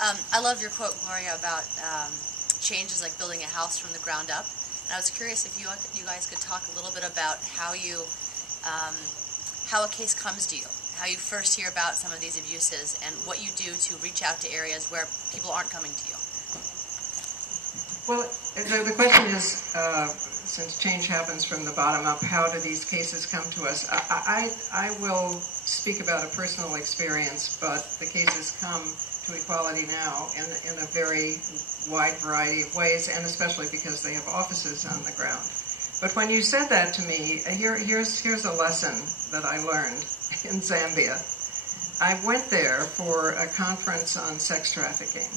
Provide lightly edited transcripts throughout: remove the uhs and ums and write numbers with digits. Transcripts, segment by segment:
I love your quote, Gloria, about change is like building a house from the ground up. And I was curious if you guys could talk a little bit about how you, how a case comes to you, how you first hear about some of these abuses, and what you do to reach out to areas where people aren't coming to you. Well, the question is, since change happens from the bottom up, how do these cases come to us? I will speak about a personal experience, but the cases come to Equality Now in a very wide variety of ways, and especially because they have offices on the ground. But when you said that to me, here's a lesson that I learned in Zambia. I went there for a conference on sex trafficking.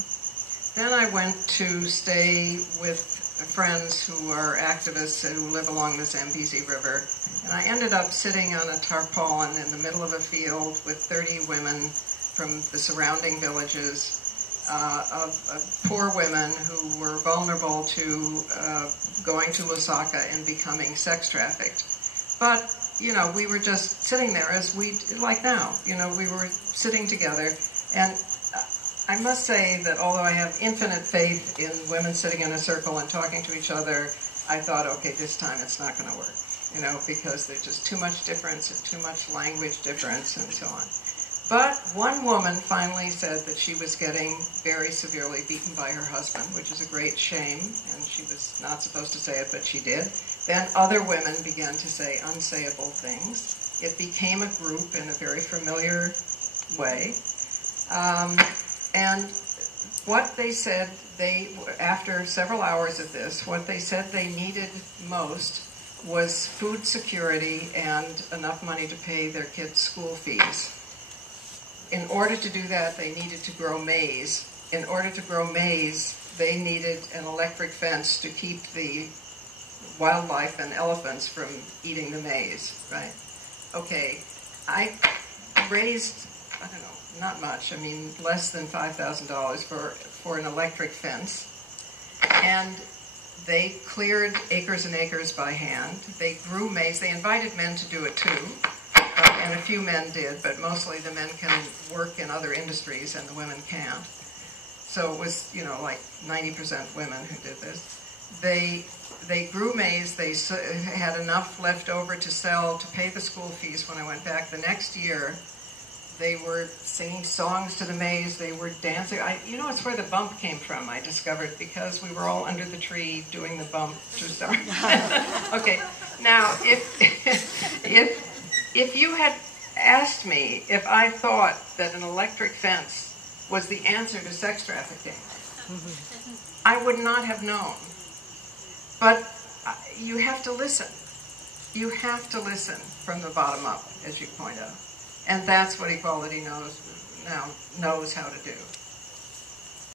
Then I went to stay with friends who are activists who live along the Zambezi River, and I ended up sitting on a tarpaulin in the middle of a field with 30 women from the surrounding villages, of poor women who were vulnerable to going to Lusaka and becoming sex trafficked. But, you know, we were just sitting there as we, like now, you know, we were sitting together, and I must say that although I have infinite faith in women sitting in a circle and talking to each other, I thought, okay, this time it's not going to work, you know, because there's just too much difference and too much language difference and so on. But one woman finally said that she was getting very severely beaten by her husband, which is a great shame, and she was not supposed to say it, but she did. Then other women began to say unsayable things. It became a group in a very familiar way. And what they said, after several hours of this, what they said they needed most was food security and enough money to pay their kids' school fees. In order to do that, they needed to grow maize. In order to grow maize, they needed an electric fence to keep the wildlife and elephants from eating the maize, right? Okay, I raised, I don't know, not much, I mean less than $5,000 for an electric fence, and they cleared acres and acres by hand. They grew maize. They invited men to do it too, and a few men did, but mostly the men can work in other industries and the women can't. So it was, you know, like 90% women who did this. They grew maize. They had enough left over to sell to pay the school fees. When I went back the next year, they were singing songs to the maize. They were dancing. You know, it's where the bump came from, I discovered, because we were all under the tree doing the bump. Okay, now, if you had asked me if I thought that an electric fence was the answer to sex trafficking, I would not have known. But you have to listen. You have to listen from the bottom up, as you point out. And that's what Equality knows how to do.